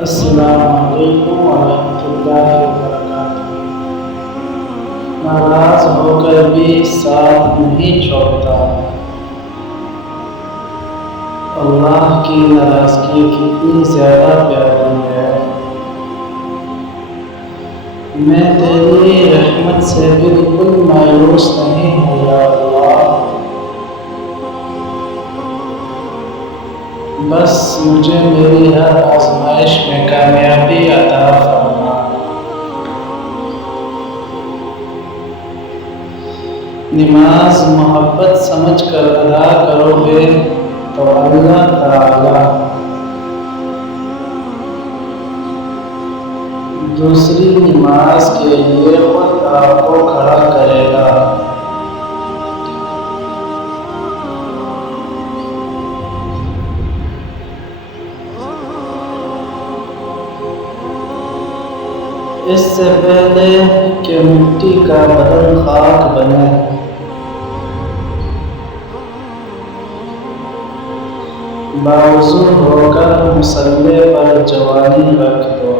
السلام علیکم ورحمۃ اللہ وبرکاتہ۔ ناراض ہو کر بھی ساتھ نہیں چھوڑتا، اللہ کی ناراضگی کتنی زیادہ پیاری ہے۔ میں تیری رحمت سے بالکل مایوس نہیں ہوں یا اللہ، بس مجھے میری ہر آزمائش میں کامیابی عطا فرما۔ نماز محبت سمجھ کر ادا کرو گے تو اللہ تعالی دوسری نماز کے لیے خود آپ کو کھڑا کرے گا۔ اس سے پہلے کہ مٹی کا بدن خاک بنے، باوضو ہو کر مصلے پر جوانی رکھ دو۔